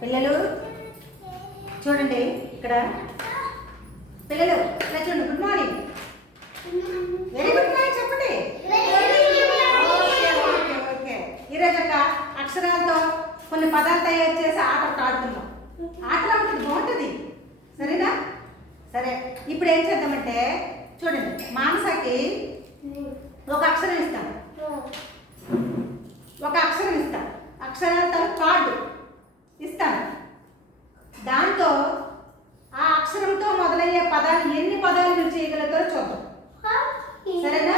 పిల్లలు చూడండి ఇక్కడ పిల్లలు ఇలా చూడండి. Good morning. Very good morning చెప్పండి. ఓకే. ఈరోజు ఒక అక్షరాలతో కొన్ని పదాలు తయారు చేసి ఆట ఆడుతున్నాం. ఆటలో ఉంటుంది, బాగుంటుంది. సరేనా? సరే, ఇప్పుడు ఏం చేద్దామంటే చూడండి, మానసకి ఒక అక్షరం ఇస్తాను, ఒక అక్షరం ఇస్తాను, అక్షరాలతో కార్డు ఇస్తాను. దాంతో ఆ అక్షరంతో మొదలయ్యే పదాలు ఎన్ని పదాలు మీరు చేయగలుగుతారో చూద్దాం. సరేనా?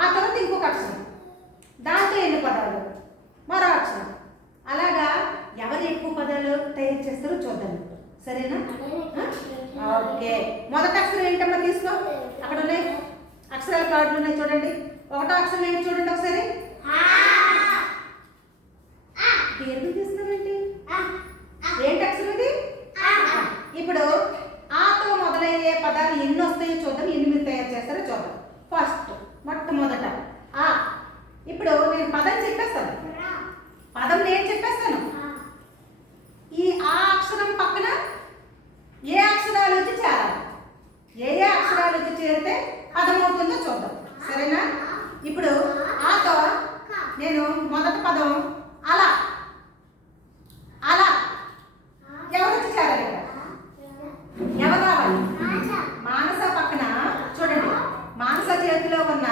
ఆ తర్వాత ఇంకొక అక్షరం, దాంతో ఎన్ని పదాలు, మరో అక్షరం, అలాగా ఎవరు ఎక్కువ పదాలు తయారు చేస్తారో చూద్దాం. సరేనా? ఓకే. మొదటి అక్షరం ఏంటమ్మా? తీసుకో, అక్కడ ఉన్నాయి అక్షరాల కార్డులు ఉన్నాయి చూడండి. ఒకటో అక్షరం ఏంటి చూడండి ఒకసారి. ఎందుకు తీస్తున్నారండి? ఏంటి అక్షరం ఇది? ఇప్పుడు ఆతో మొదలయ్యే పదాలు ఎన్ని వస్తాయో చూద్దాం, ఎన్ని మీరు తయారు చేస్తారో చూద్దాం. ఫస్ట్ మొట్టమొదట ఆ. ఇప్పుడు నేను పదం చెప్పేస్తాను, పదం నేను చెప్పేస్తాను. ఈ ఆ అక్షరం పక్కన ఏ అక్షరాలు వచ్చి చేరాలి, ఏ ఏ అక్షరాలు వచ్చి చేరితే పదం అవుతుందో చూద్దాం. సరేనా? ఇప్పుడు ఆతో నేను మొదటి పదం అలా. అలా ఎవరు వచ్చి చేరాలి? ఎవరు రావాలి? మానస పక్కన చూడండి, మానస చేతిలో ఉన్న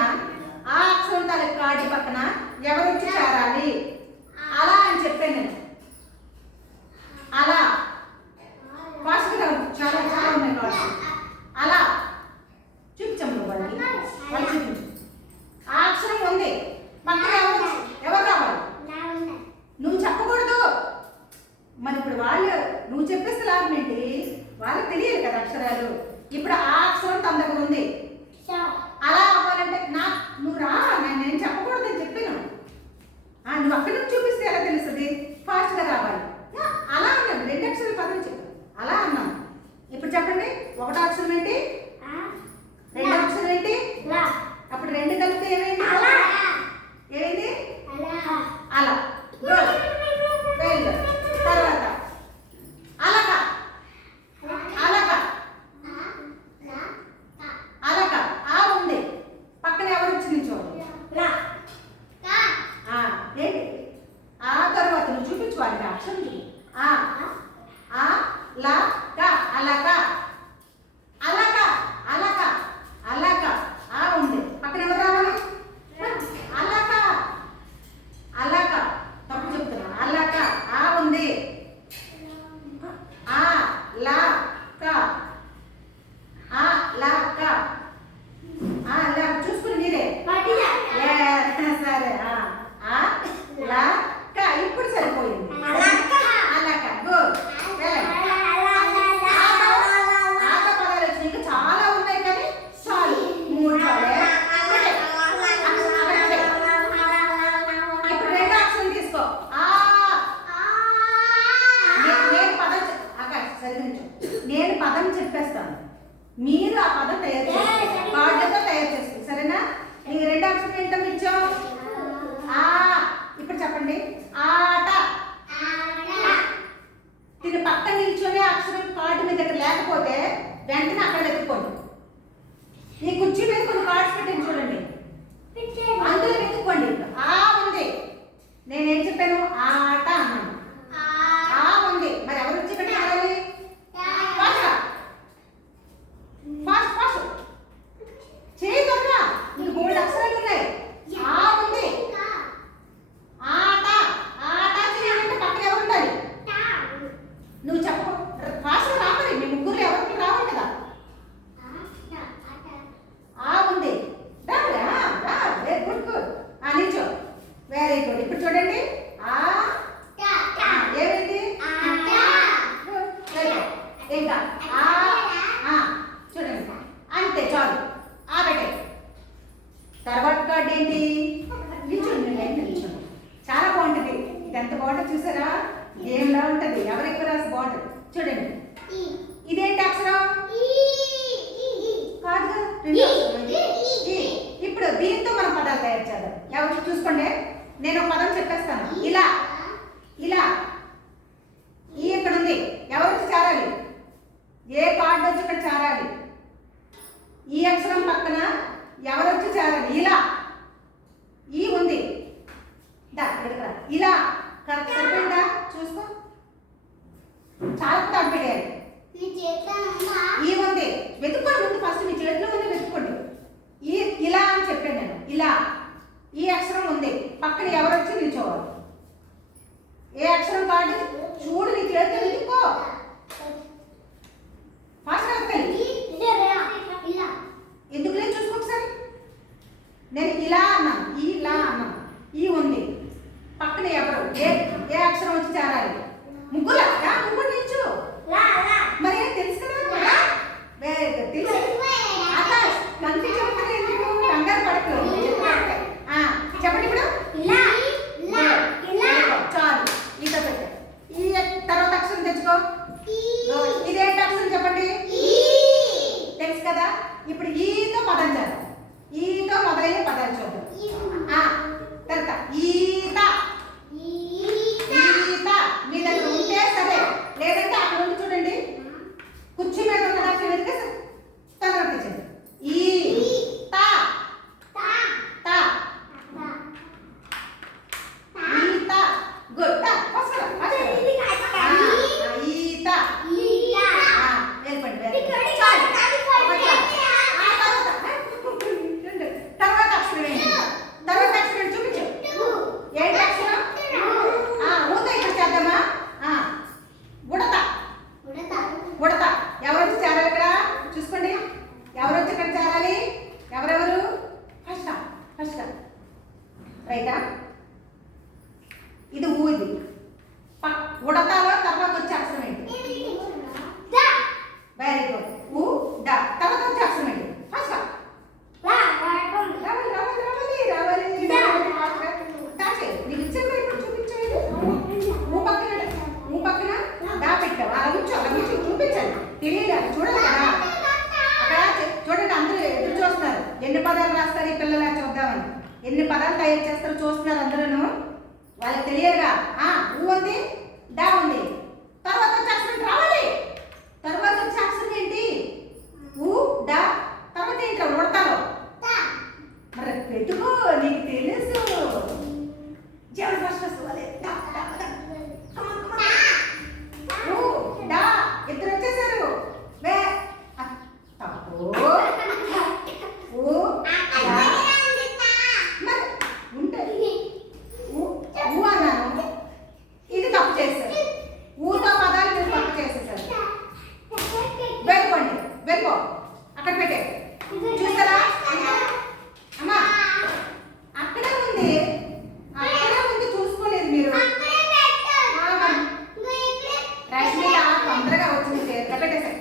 ఆ అక్షరం తల కార్డు పక్కన ఎవరు వచ్చి చేరాలి? అలా అని చెప్పాను నేను. అలా ఫాస్ట్ గా చాలా చాలా ఉన్నాయి కార్డ్స్. అలా చూపించము వాళ్ళకి, వాళ్ళు చూపించు. ఆ అక్షరం ఉంది పక్కన ఎవరు రావాలి? నువ్వు చెప్పకూడదు. మరి ఇప్పుడు వాళ్ళు నువ్వు చెప్పేస్తే లాభం ఏంటి? వాళ్ళకి తెలియదు కదా అక్షరాలు. ఇప్పుడు ఆ అక్షరం తన దగ్గర ఉంది. అలా అవ్వాలంటే నువ్వు రా, నేను చెప్పకూడదని చెప్పాను. నువ్వు అక్కడి నుంచి చూపిస్తే ఎలా తెలుస్తుంది? ఫాస్ట్గా రావాలి. అలా అన్నాను, రెండు అక్షరాలు పదం చెప్పు. అలా అన్నాను. ఇప్పుడు చెప్పండి, ఒకటో అక్షరం ఏంటి, రెండో అక్షరం ఏంటి? అప్పుడు రెండు కలిపితే ఏమైంది? ఏమైంది? అలా. తర్వాత అలక. అలక. అలక. ఆ ఉంది పక్కన ఎవరు వచ్చి నిల్చోవాలి? ఏంటి? ఆ తర్వాత నువ్వు చూపించు వాళ్ళకి అక్షరం చూపి. అలక. అలక. అలక. అలక. అలక. ఆ ఉంది పక్కన ఎవరు రావాలి? అలక. అలక. తప్పు చెప్తున్నా. అలక. ఆ ఉంది. అలక. అలక. అలా చూసుకుని మీరే. సరే. అలక. ఇప్పుడు సరిపోయింది. అలక. గుడ్. ఆట పదాలు వచ్చి ఇంకా చాలా ఉన్నాయి కానీ చాలు, మూడు చాలే. ఇప్పుడు రెండో అక్షరం తీసుకో. నేను పదం చెప్పేస్తాను, మీరు ఆ పదం తయారు చేస్తారు, కార్డులతో తయారు చేస్తారు. సరేనా? నీకు రెండో అక్షరం ఏంటో ఇచ్చావు. ఇప్పుడు చెప్పండి. ఆట. దీని పక్కన నిల్చొని అక్షరం కార్డు మీ దగ్గర లేకపోతే వెంటనే అక్కడ వెతుక్కోండి. ఈ కుర్చీ మీద కొన్ని కార్డ్స్ పెట్టింది చూడండి, అందులో వెతుక్కోండి. ఉంది. నేనేం చెప్పాను? ఆట అన్నాను. ఉంది. మరి ఎవరు వచ్చి పెట్టాలి? ఫాస్ట్ ఫాస్ట్ చేయగలరా? నీకు 3 అక్షరాలు ఉన్నాయి. ఉంది. ఆట. ఆట చేయాలంటే పక్కన ఎవరు ఉండాలి? నువ్వు చెప్పు. ఫాస్ట్ రావాలి. మీ ముగ్గురు ఎవరికి రావాలి కదా. ఉంది. Very good good. నిల్చో. Very good. ఇప్పుడు చూడండి. ఏమైంది? ఇంకా చూడండి. అంతే చాలు. పెట్టే తర్వాత కార్డు ఏంటి? నిల్చోండి. నిల్చోండి. చాలా బాగుంటుంది. ఇది ఎంత బాగుంటుంది చూసారా? గేమ్లా ఉంటుంది. ఎవరు ఎక్కువ రాసి బాగుంటుంది. చూడండి. ఇదేంటి అక్షరం? కాదుగా. ఇప్పుడు దీంతో మనం పదాలు తయారు చేద్దాం. ఎవరు చూసుకోండి, నేను ఒక పదం చెప్పేస్తాను. ఇలా. ఇలా. కరెక్ట్ సరిపోయిందా చూసుకో చాలా కాన్ఫిడెంట్ ఈ ఉంది వెతుక్కోండి ముందు ఫస్ట్ మీ చేతిలో ఉంది వెతుక్కోండి ఈ ఇలా అని చెప్పాను నేను ఇలా ఈ అక్షరం ఉంది పక్కన ఎవరు వచ్చి నిల్చోవాలి ఏ అక్షరం కాదు చూడు నీ చేతిలో వెతుక్కో ఫాస్ట్ అవుతుంది ఎందుకులే చూసుకో ఒకసారి నేను ఇలా అన్నాను ఇలా అన్నాను ఈ ఉంది పక్కన ఎవరు ఏ ఏ అక్షరం వచ్చి చేరాలి ముగ్గురు ముగ్గురు నిల్చు మరి తెలుసు కదా తెలుసు ఆకాష్ కన్ఫ్యూజ్ అవుతుంది ఎందుకు కంగారు పడుతుంది చెప్పండి ఇప్పుడు చాలు ఈతో పెట్టే ఈ తర్వాత అక్షరం తెచ్చుకో ఇదేంటి అక్షరం చెప్పండి తెలుసు కదా ఇప్పుడు ఈతో పదం చేద్దాం ఈతో మొదలయ్యే పదాలు చూద్దాం తర్వాత ఈత ఈత మీ దగ్గర ఉంటే సరే లేదంటే అక్కడ ఉంది చూడండి కుర్చీ మీద ఉన్న అక్షరం ఎదుగు తలవర్తించండి ఈ తా తా ఈత గుడ్ ఈత వెళ్ళిపోండి తర్వాత అక్షరం ఏంటి తర్వాత అక్షరం చూపించు ఏంటి అక్షరం ఊత ఇక్కడ చేద్దామా ఉడత ఉడత ఎవరు వచ్చి చేరాలి ఇక్కడ చూసుకోండి ఎవరు వచ్చి ఇక్కడ చేరాలి ఎవరెవరు ఫస్ట్ ఫస్ట్ రైటా ఇది ఊ ఇది ఉడతలో తర్వాత వచ్చే అక్షరం ఏంటి వెరీ గుడ్ ఊ డ తర్వాత వచ్చే అక్షరం ఏంటి ఫస్ట్ రావాలి రావాలి రావాలి రావాలి నీకు ఇచ్చాను ఇప్పుడు చూపించండి ఊ పక్కన దా పెట్టావు అలా కూర్చో చూపించాలి తెలియదు చూడాలి కదా అక్కడ చూడండి అందరూ ఎదురు చూస్తున్నారు ఎన్ని పదాలు రాస్తారు ఈ పిల్లలు చూద్దామని ఎన్ని పదాలు తయారు చేస్తారో చూస్తున్నారు అందరూ వాళ్ళకి తెలియదుగా ఊ ఉంది డా ఉంది తర్వాత వచ్చే అక్షరం రావాలి తర్వాత వచ్చే అక్షరం ఏంటి ఊ డా తర్వాత ఏంటి ఉడతాలో మరి పెట్టుకో నీకు తెలుసు జీవన ఫస్ట్ వస్తుంది ఇద్దరు వచ్చేసారు మరి ఉంటుంది ఊ అన్నాను ఇది తప్పు చేశారు ఊతో పదాలు మీరు తప్పు చేసేసారు వెళ్ళిపోండి వెళ్ళిపో అక్కడ పెట్టే చూస్తారా అమ్మా అక్కడే ఉంది చూసుకోలేదు మీరు రైస్ మీద తొందరగా వచ్చింది చేతిలో పెట్టేసారు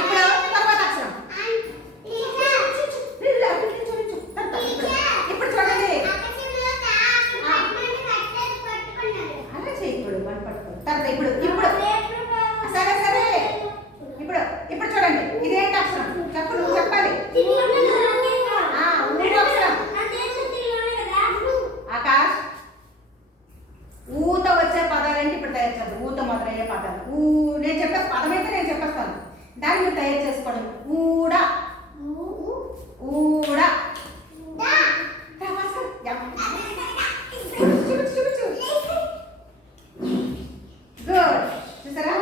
ఇప్పుడు తర్వాత అక్షరం ఇప్పుడు చూడండి అలా చేయకూడదు మనం పట్టుకోండి తర్వాత ఇప్పుడు ఇప్పుడు సరే సరే ఇప్పుడు ఇప్పుడు చూడండి ఇదేంటి అక్షరం చెప్పు నువ్వు చెప్పాలి అక్షరం ఆకాష్ ఊతో వచ్చే పదాలేంటి ఇప్పుడు తయారు చేద్దాం ఊతో మొదలయ్యే పదాలు నేను చెప్పే పదం అయితే నేను చెప్పేస్తాను దాన్ని మీరు తయారు చేసుకోవడం ఊడా ఊడా చూపించు గుడ్ చూసారా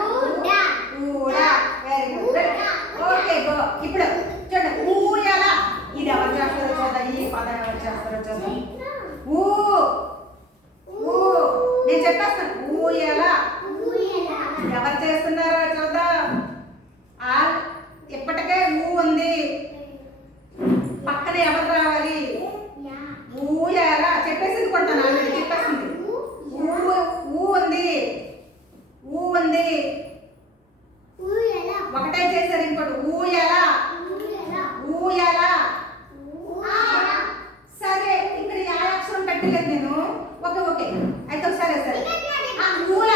ఊడా వెరీ గుడ్ ఓకే గో ఇప్పుడు చూడండి ఊయల ఇది ఎవరు చేస్తారో చూద్దాం ఈ పదం ఎవరు చేస్తారో చూద్దాం ఊ నేను చెప్పేస్తాను ఊయల ఎవరు చేస్తున్నారో చూద్దాం ఇప్పటికే ఊ ఉంది పక్కన ఎవరు రావాలి ఊయల చెప్పేసింది కొడతాను ఆల్రెడీ చెప్పేసింది ఊ ఉంది ఒకటే చేశారు ఇంకోటి ఊయల సరే ఇక్కడ ఏ అక్షరం పెట్టలేదు నేను ఓకే ఓకే అయితే సరే సరే ఊల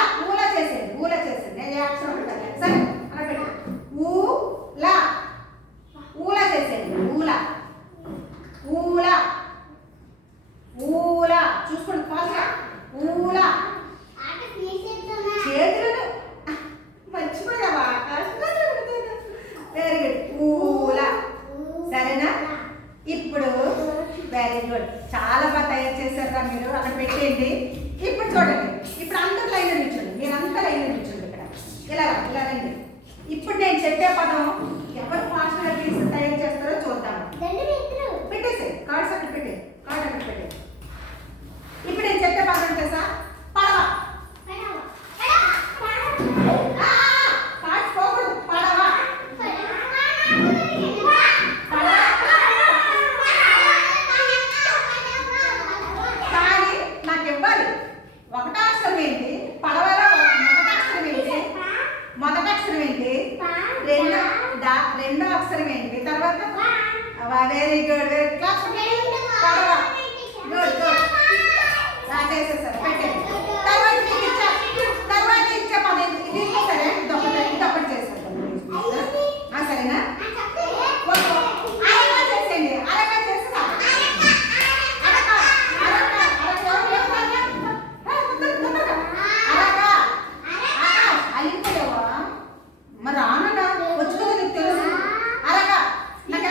ఏంటి? పడవలో మొదటి అక్షరం ఏంటి? రెండో అక్షరం ఏంటి? తర్వాత వెరీ గుడ్. క్లాస్ పడవ. Good good. చేసేసారు పెట్టండి. తర్వాత ఇచ్చే పని ఇది సరే. ఇదొకటి చేసేద్దాం. సరేనా? అరగా చేసేయండి. అరగా చేసి మరి రానడా వచ్చు కదా నీకు తెలుసు. అరగా నాకు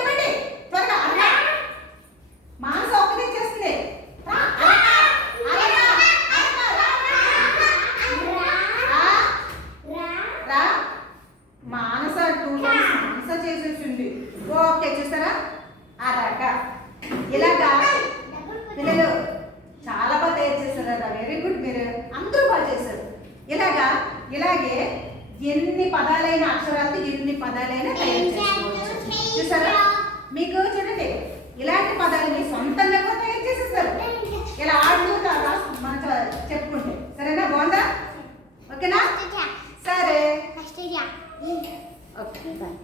ఇవ్వండి త్వరగా. అరగా మానస ఒక్కటే చేస్తుంది. మానస 2 టైమ్స్ మానస చేసేసింది. ఓకే చూసారా? అరగ. ఇలాగా పిల్లలు చాలా బాగా తయారు చేశారు. Very good. మీరు అందరూ బాగా చేశారు. ఇలాగే ఎన్ని పదాలైన అక్షరాలతో ఎన్ని పదాలైనా తయారు చేసుకోవచ్చు. చూసారా? మీకు చూడండి ఇలాంటి పదాలు మీ సొంతంగా కూడా తయారు చేసేస్తారు. ఇలా ఆడుతూ మనం చెప్పుకుంటే. సరేనా? బాగుందా? ఓకేనా? సరే. Okay bye.